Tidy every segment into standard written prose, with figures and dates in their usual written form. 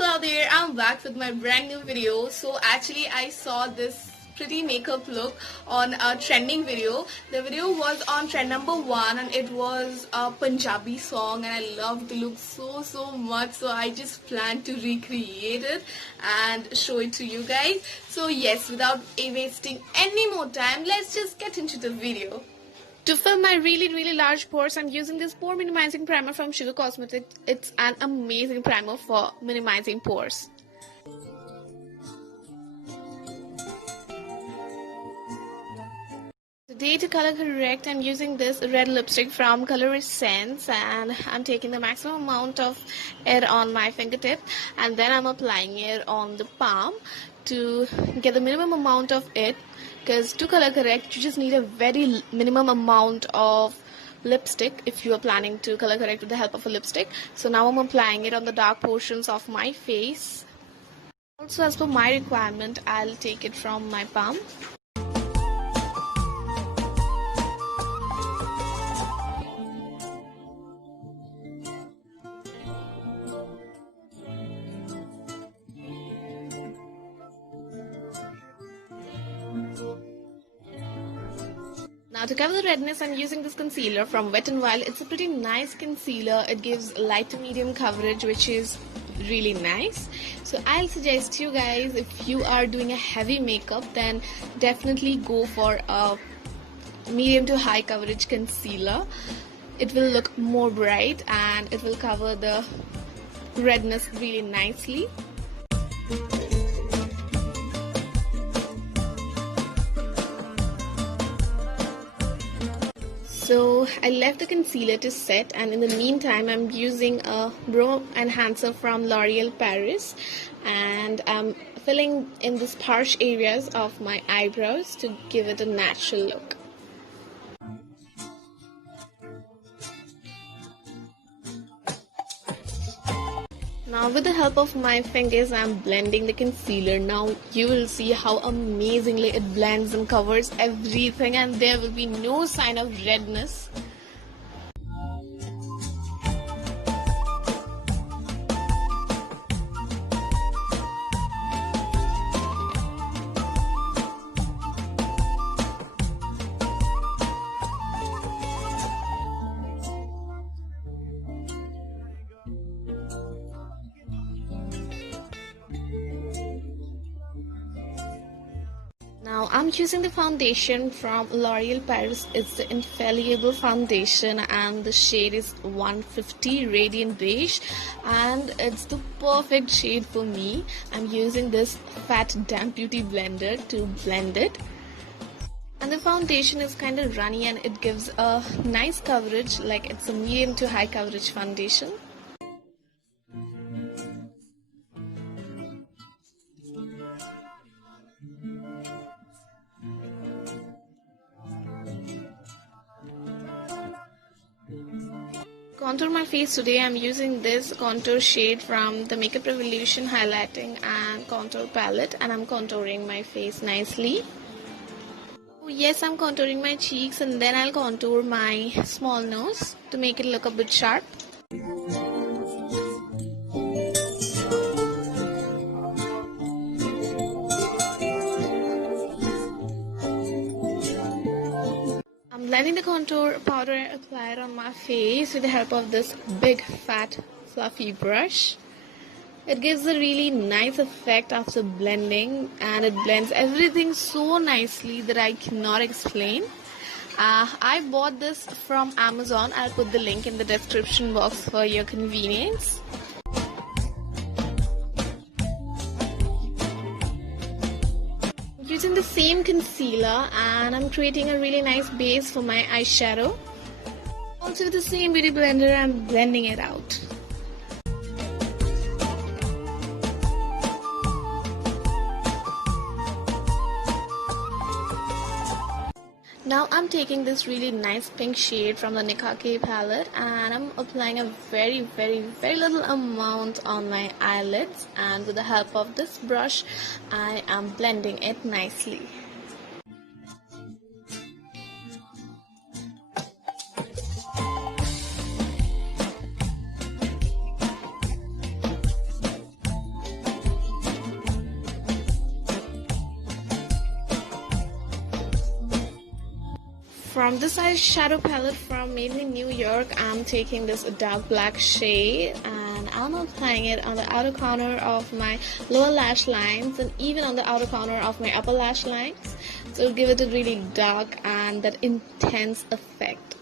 people out there, I'm back with my brand new video. So actually I saw this pretty makeup look on a trending video. The video was on trend number 1 and it was a Punjabi song, and I loved the look so much, so I just planned to recreate it and show it to you guys. So yes, without wasting any more time, let's just get into the video. To fill my really large pores, I'm using this pore minimizing primer from Sugar Cosmetics. It's an amazing primer for minimizing pores. Today to color correct, I'm using this red lipstick from Color Essence, and I'm taking the maximum amount of it on my fingertip, and then I'm applying it on the palm to get the minimum amount of it, because to color correct you just need a very minimum amount of lipstick if you are planning to color correct with the help of a lipstick. So now I'm applying it on the dark portions of my face. Also, as per my requirement, I'll take it from my palm. Now to cover the redness, I'm using this concealer from Wet n Wild. It's a pretty nice concealer. It gives light to medium coverage, which is really nice. So I'll suggest you guys, if you are doing a heavy makeup, then definitely go for a medium to high coverage concealer. It will look more bright and it will cover the redness really nicely. So I left the concealer to set, and in the meantime I'm using a brow enhancer from L'Oreal Paris, and I'm filling in the sparse areas of my eyebrows to give it a natural look. Now with the help of my fingers, I'm blending the concealer. Now you will see how amazingly it blends and covers everything, and there will be no sign of redness. Now I'm using the foundation from L'Oreal Paris. It's the Infallible foundation and the shade is 150 Radiant Beige, and it's the perfect shade for me. I'm using this fat damp beauty blender to blend it. And the foundation is kind of runny and it gives a nice coverage, like it's a medium to high coverage foundation. Contour my face today, I'm using this contour shade from the Makeup Revolution Highlighting and Contour Palette, and I'm contouring my face nicely. Oh yes, I'm contouring my cheeks, and then I'll contour my small nose to make it look a bit sharp. Blending the contour powder applied on my face with the help of this big fat fluffy brush. It gives a really nice effect after blending, and it blends everything so nicely that I cannot explain. I bought this from Amazon. I'll put the link in the description box for your convenience. Using the same concealer, and I'm creating a really nice base for my eyeshadow. Also with the same beauty blender, I'm blending it out. Now I'm taking this really nice pink shade from the Nykaa palette, and I'm applying a very little amount on my eyelids, and with the help of this brush I am blending it nicely. from this eyeshadow palette from Maybelline New York, I'm taking this dark black shade and I'm applying it on the outer corner of my lower lash lines and even on the outer corner of my upper lash lines. So give it a really dark and that intense effect.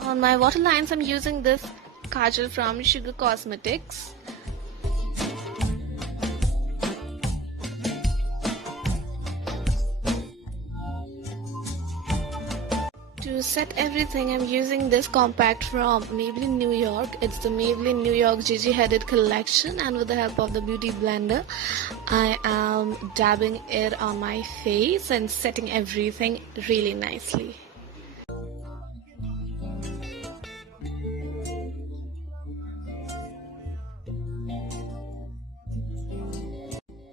On my waterlines, I'm using this kajal from Sugar Cosmetics. To set everything, I'm using this compact from Maybelline New York. It's the Maybelline New York Gigi Headed collection, and with the help of the beauty blender, I am dabbing it on my face and setting everything really nicely.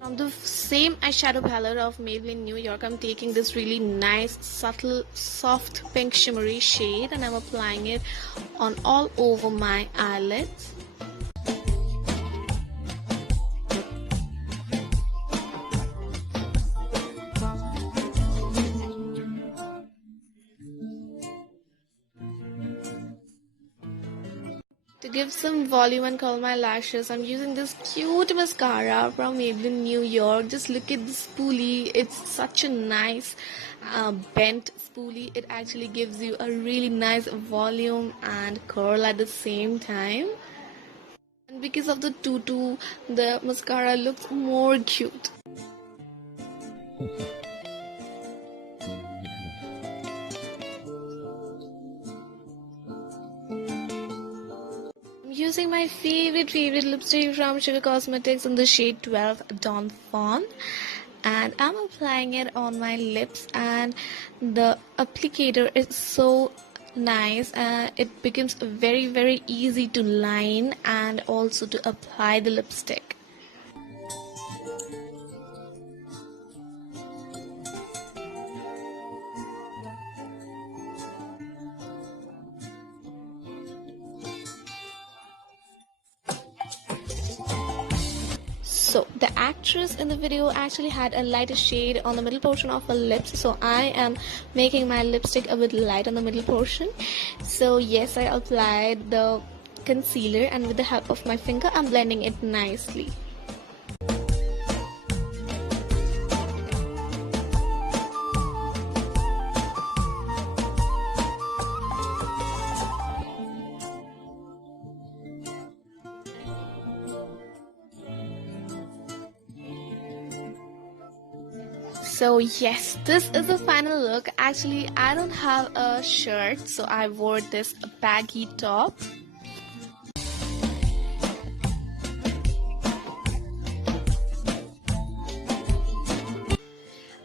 From the same eyeshadow palette of Maybelline New York, I'm taking this really nice, subtle, soft pink shimmery shade and I'm applying it on all over my eyelids. To give some volume and curl my lashes, I'm using this cute mascara from Maybelline New York. Just look at the spoolie. It's such a nice bent spoolie. It actually gives you a really nice volume and curl at the same time. And because of the tutu, the mascara looks more cute. Using my favorite lipstick from Sugar Cosmetics in the shade 12 Dawn Fawn, and I'm applying it on my lips, and the applicator is so nice and it becomes very easy to line and also to apply the lipstick. So the actress in the video actually had a lighter shade on the middle portion of her lips, so I am making my lipstick a bit light on the middle portion. So yes, I applied the concealer and with the help of my finger I'm blending it nicely. So yes, this is the final look. Actually, I don't have a shirt, so I wore this baggy top.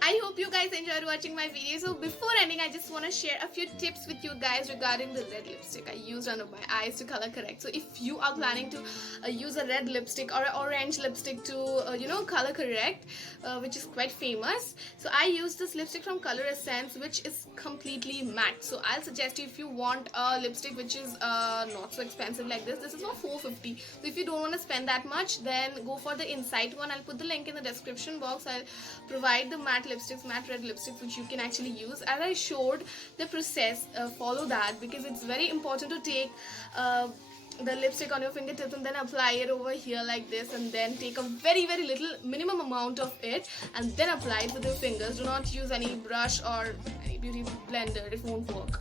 I hope you guys enjoyed watching my video. So before ending, I just want to share a few tips with you guys regarding the red lipstick I used under my eyes to color correct. So if you are planning to use a red lipstick or an orange lipstick to color correct, which is quite famous, so I used this lipstick from Color Essence, which is completely matte. So I'll suggest you, if you want a lipstick which is not so expensive like this is for $4.50. So if you don't want to spend that much, then go for the Insight one. I'll put the link in the description box. I'll provide the matte red lipsticks which you can actually use. As I showed the process, follow that, because it's very important to take the lipstick on your fingertips and then apply it over here like this, and then take a very little minimum amount of it and then apply it with your fingers. Do not use any brush or any beauty blender, it won't work.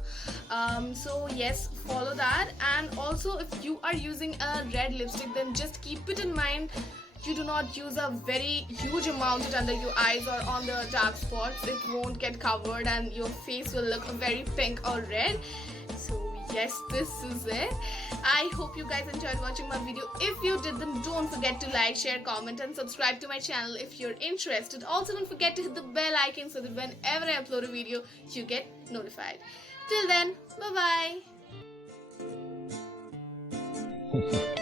So yes, follow that. And also, if you are using a red lipstick, then just keep it in mind, you do not use a very huge amount it under your eyes or on the dark spots. It won't get covered and your face will look very pink or red. So yes, this is it. I hope you guys enjoyed watching my video. If you did, then don't forget to like, share, comment and subscribe to my channel if you're interested. Also, don't forget to hit the bell icon so that whenever I upload a video, you get notified. Till then, bye bye.